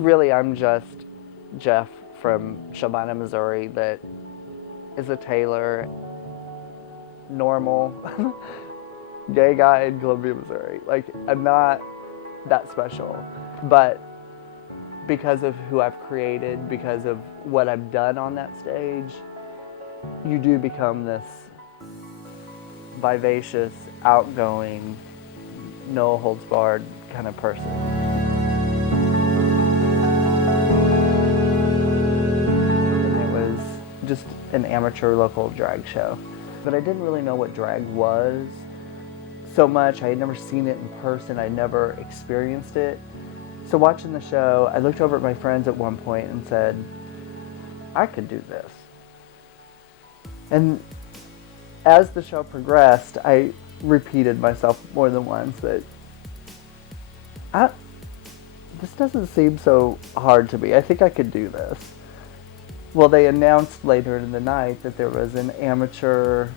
really I'm just Jeff from Shelbina, Missouri that is a tailor, normal, gay guy in Columbia, Missouri. Like, I'm not that special, but because of who I've created, because of what I've done on that stage, you do become this vivacious, outgoing, no holds barred kind of person. And it was just an amateur local drag show. But I didn't really know what drag was so much. I had never seen it in person. I never experienced it. So watching the show, I looked over at my friends at one point and said, I could do this. And as the show progressed, I repeated myself more than once that this doesn't seem so hard to me. I think I could do this. Well, they announced later in the night that there was an amateur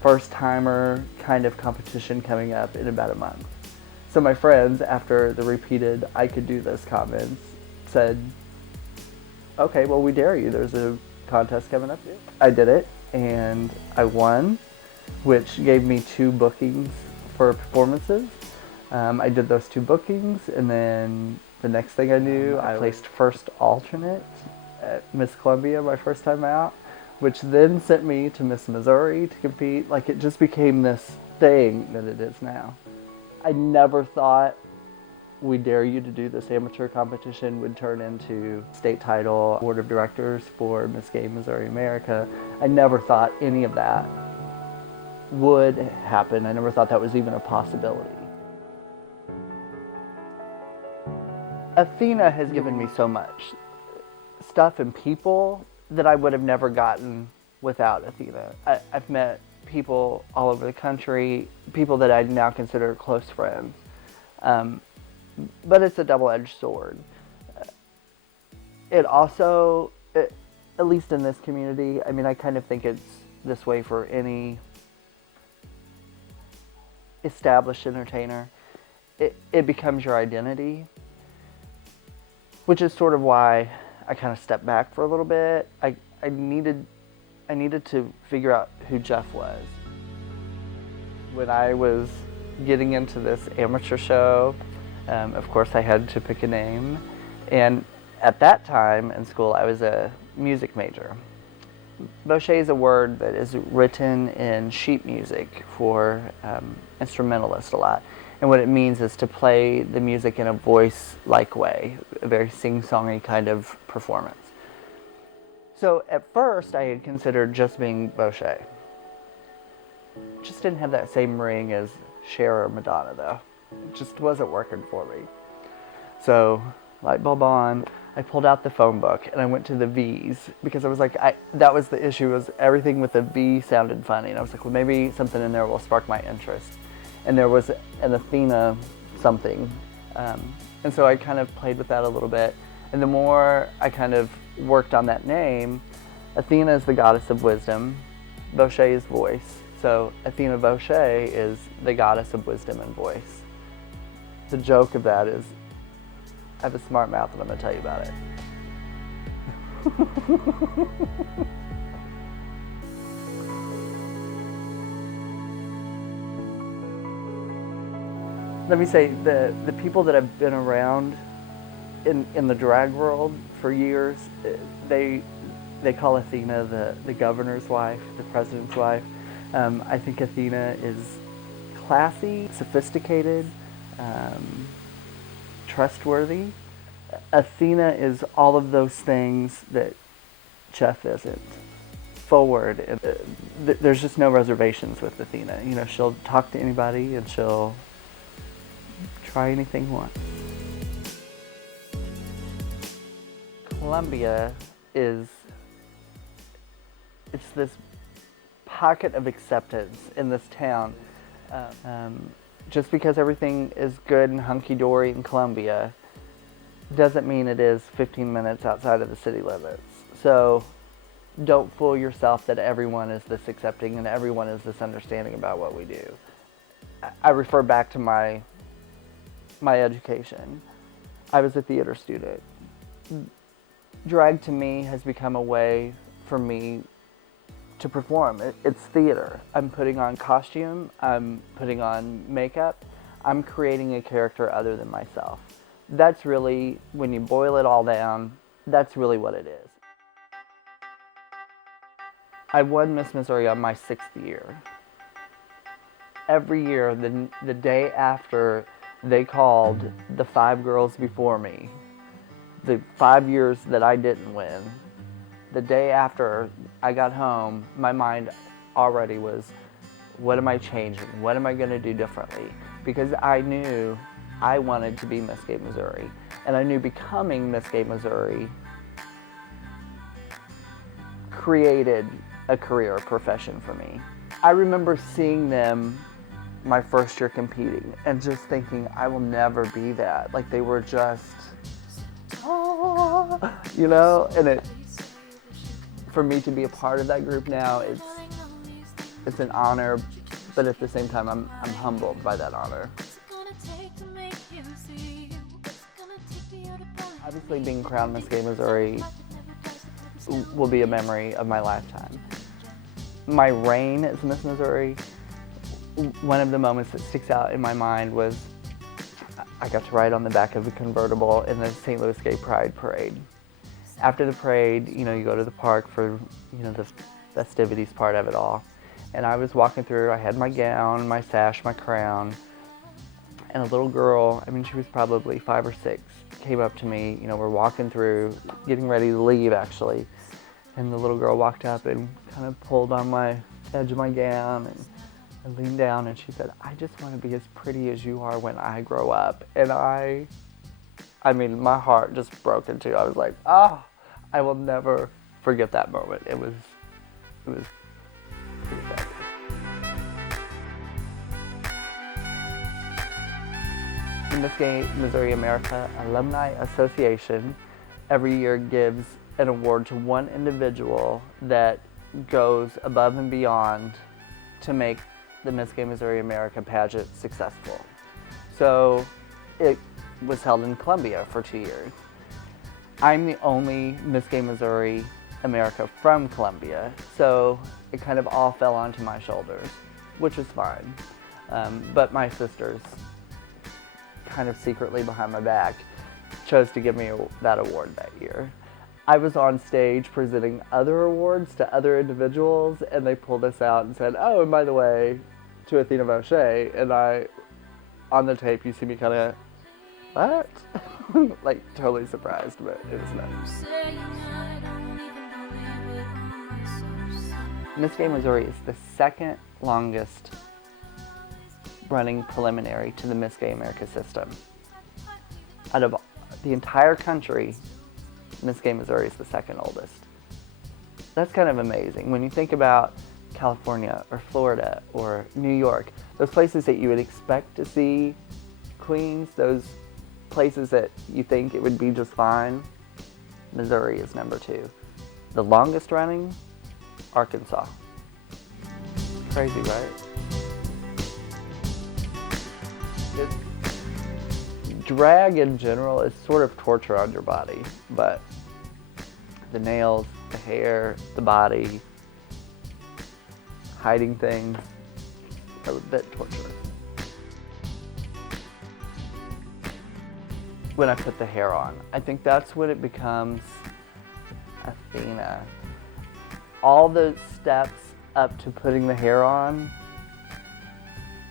first-timer kind of competition coming up in about a month. So my friends, after the repeated I could do this comments, said, okay, well, we dare you. There's a contest coming up. I did it, and I won, which gave me 2 bookings for performances. I did those 2 bookings, and then the next thing I knew, I placed first alternate at Miss Columbia my first time out, which then sent me to Miss Missouri to compete. Like, it just became this thing that it is now. I never thought We Dare You to do this amateur competition would turn into state title, board of directors for Miss Gay Missouri America. I never thought any of that would happen. I never thought that was even a possibility. Athena has given me so much stuff and people that I would have never gotten without Athena. I've met people all over the country, people that I now consider close friends. But it's a double-edged sword. It also, at least in this community, I mean, I kind of think it's this way for any established entertainer. It becomes your identity, which is sort of why I kind of stepped back for a little bit. I needed to figure out who Jeff was. When I was getting into this amateur show, of course I had to pick a name. And at that time in school, I was a music major. Bochet is a word that is written in sheet music for instrumentalists a lot. And what it means is to play the music in a voice-like way, a very sing-songy kind of performance. So at first, I had considered just being Bochet. Just didn't have that same ring as Cher or Madonna, though. It just wasn't working for me. So, light bulb on, I pulled out the phone book and I went to the V's because I was like, that was the issue, was everything with the V sounded funny. And I was like, well, maybe something in there will spark my interest. And there was an Athena something. And so I kind of played with that a little bit. And the more I kind of worked on that name, Athena is the goddess of wisdom, Bochet is voice. So Athena Bochet is the goddess of wisdom and voice. The joke of that is, I have a smart mouth and I'm going to tell you about it. Let me say, the people that I've been around in the drag world for years, they call Athena the governor's wife, the president's wife. I think Athena is classy, sophisticated, trustworthy. Athena is all of those things that Jeff isn't. Forward. There's just no reservations with Athena. You know, she'll talk to anybody and she'll try anything once. Columbia it's this pocket of acceptance in this town. Just because everything is good and hunky-dory in Columbia doesn't mean it is 15 minutes outside of the city limits. So don't fool yourself that everyone is this accepting and everyone is this understanding about what we do. I refer back to my education. I was a theater student. drag to me has become a way for me to perform. It's theater. I'm putting on costume, I'm putting on makeup, I'm creating a character other than myself. That's really, when you boil it all down, that's really what it is. I won Miss Missouri on my 6th year. Every year, the day after they called the 5 girls before me, the 5 years that I didn't win, the day after I got home, my mind already was, what am I changing? What am I going to do differently? Because I knew I wanted to be Miss Gay Missouri. And I knew becoming Miss Gay Missouri created a career, a profession for me. I remember seeing them my first year competing and just thinking, I will never be that. Like, they were just, you know? And for me to be a part of that group now, it's an honor, but at the same time, I'm humbled by that honor. Obviously, being crowned Miss Gay Missouri will be a memory of my lifetime. My reign as Miss Missouri, one of the moments that sticks out in my mind was I got to ride on the back of a convertible in the St. Louis Gay Pride Parade. After the parade, you go to the park for, the festivities part of it all. And I was walking through, I had my gown, my sash, my crown, and a little girl, she was probably 5 or 6, came up to me, we're walking through, getting ready to leave actually, and the little girl walked up and kind of pulled on my edge of my gown, and I leaned down and she said, I just want to be as pretty as you are when I grow up. And my heart just broke in two. I was like, I will never forget that moment. It was pretty fabulous. The Miss Gay Missouri America Alumni Association every year gives an award to one individual that goes above and beyond to make the Miss Gay Missouri America pageant successful. So it was held in Columbia for 2 years. I'm the only Miss Gay Missouri America from Columbia, so it kind of all fell onto my shoulders, which was fine. But my sisters, kind of secretly behind my back, chose to give me that award that year. I was on stage presenting other awards to other individuals, and they pulled us out and said, oh, and by the way, to Athena Boucher, and on the tape, you see me kind of, what? Like, totally surprised, but it was nice. Miss Gay Missouri is the second longest running preliminary to the Miss Gay America system. Out of the entire country, Miss Gay Missouri is the second oldest. That's kind of amazing. When you think about California or Florida or New York, those places that you would expect to see queens, those places that you think it would be just fine, Missouri is number 2. The longest running, Arkansas. Crazy, right? Drag in general is sort of torture on your body, but the nails, the hair, the body, hiding things, a bit torturous. When I put the hair on, I think that's when it becomes Athena. All the steps up to putting the hair on,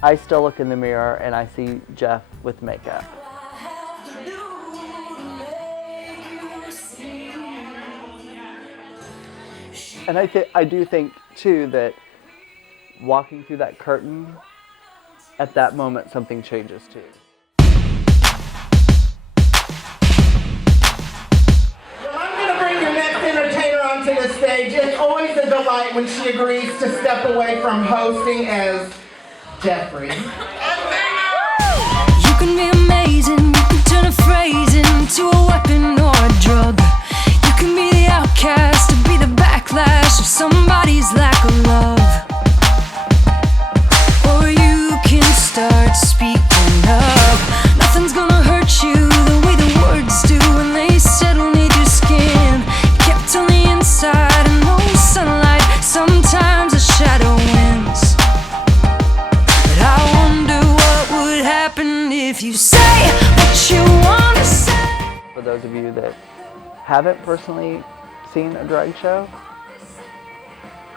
I still look in the mirror and I see Jeff with makeup. And I do think too that walking through that curtain, at that moment something changes too. Well, I'm going to bring your next entertainer onto the stage. It's always a delight when she agrees to step away from hosting as Jeffrey. You can be amazing, you can turn a phrase into a weapon or a drug. You can be the outcast or be the backlash of somebody's lack of love. Or you can start speaking up. Nothing's gonna hurt you the way the words do when they settle neat if you say what you wanna say. For those of you that haven't personally seen a drag show,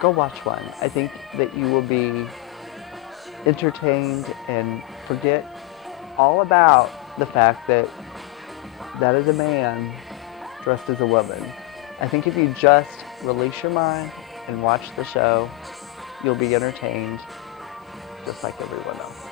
go watch one. I think that you will be entertained and forget all about the fact that that is a man dressed as a woman. I think if you just release your mind and watch the show, you'll be entertained just like everyone else.